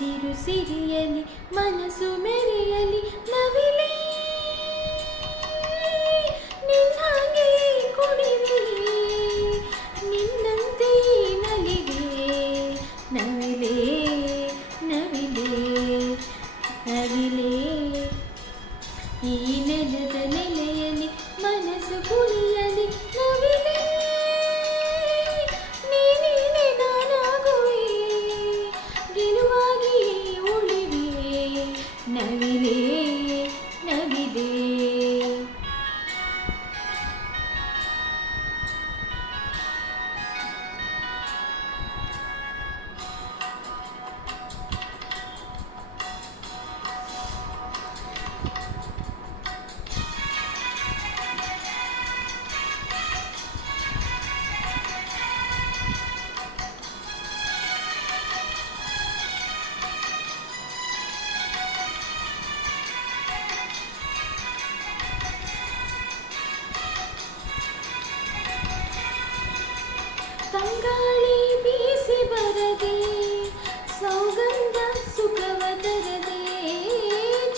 ಹಸಿರು ಸಿರಿಯಲಿ ಮನಸ್ಸು ಮೆರೆಯಲಿ ನವಿಲೇ ನಿನ್ನಾಗೆ ಕುಣಿವೆ ನಿನ್ನಂತೆ ನಲಿವೆ ನವಿಲೇ ನವಿಲೇ ನವಿಲೇ ಈ ನೆಲದ ನೆಲೆಯಲಿ ಮನಸ್ಸು ಕುಣಿಯಲಿ ನವಿಲೇ ನೀನೇ ನಾನಾಗುವೆ ಗೆಲುವಾಗಿ ಉಳಿವೆ ನವಿಲೇ ನವಿಲೇ ತಂಗಾಳಿ ಬೀಸಿ ಬರದೆ ಸೌಗಂಧ ಸುಖವ ತರದೆ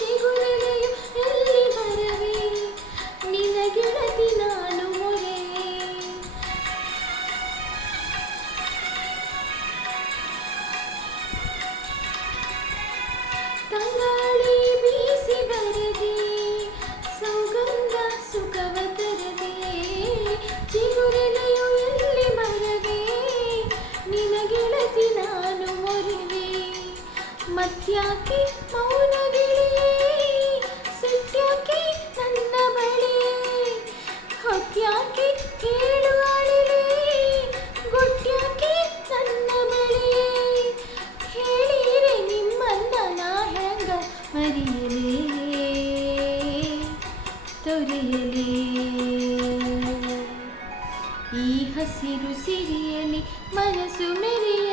ಚಿಗುರೆಲೆಯು ಎಲ್ಲಿ ಬರವೆ ನಿನ ಗೆಳತಿ ನಾನು ಮೊರೆ ತಂಗಾಳಿ ಬೀಸಿ ಬರದೆ ಸೌಗಂಧ ಸುಖವ ತರದೆ ಚಿಗುರೆಲೆಯು ಎಲ್ಲಿ ಬರವೆ ನಿನ ಗೆಳತಿ ನಾನು ಮೊರೆವೆ ಮತ್ಯಾಕೆ ಮೌನ ಗೆಳೆಯೇ ಸಿಟ್ಯಾಕೆ ನನ್ನ ಬಳಿ ಹೊತ್ಯಾಕೆ ಕೇಳು ಅಳಿಲೆ ಗುಟ್ಯಾಕೆ ನನ್ನ ಬಳಿ ಹೇಳಿರೆ ನಿಮ್ಮನ್ನ ನಾ ಹೆಂಗ ಮರೆಯಲೇ ತೊರೆಯಲೇ ಈ ಹಸಿರು ಸಿರಿಯಲಿ ಮನಸ್ಸು ಮೆರೆಯಲಿ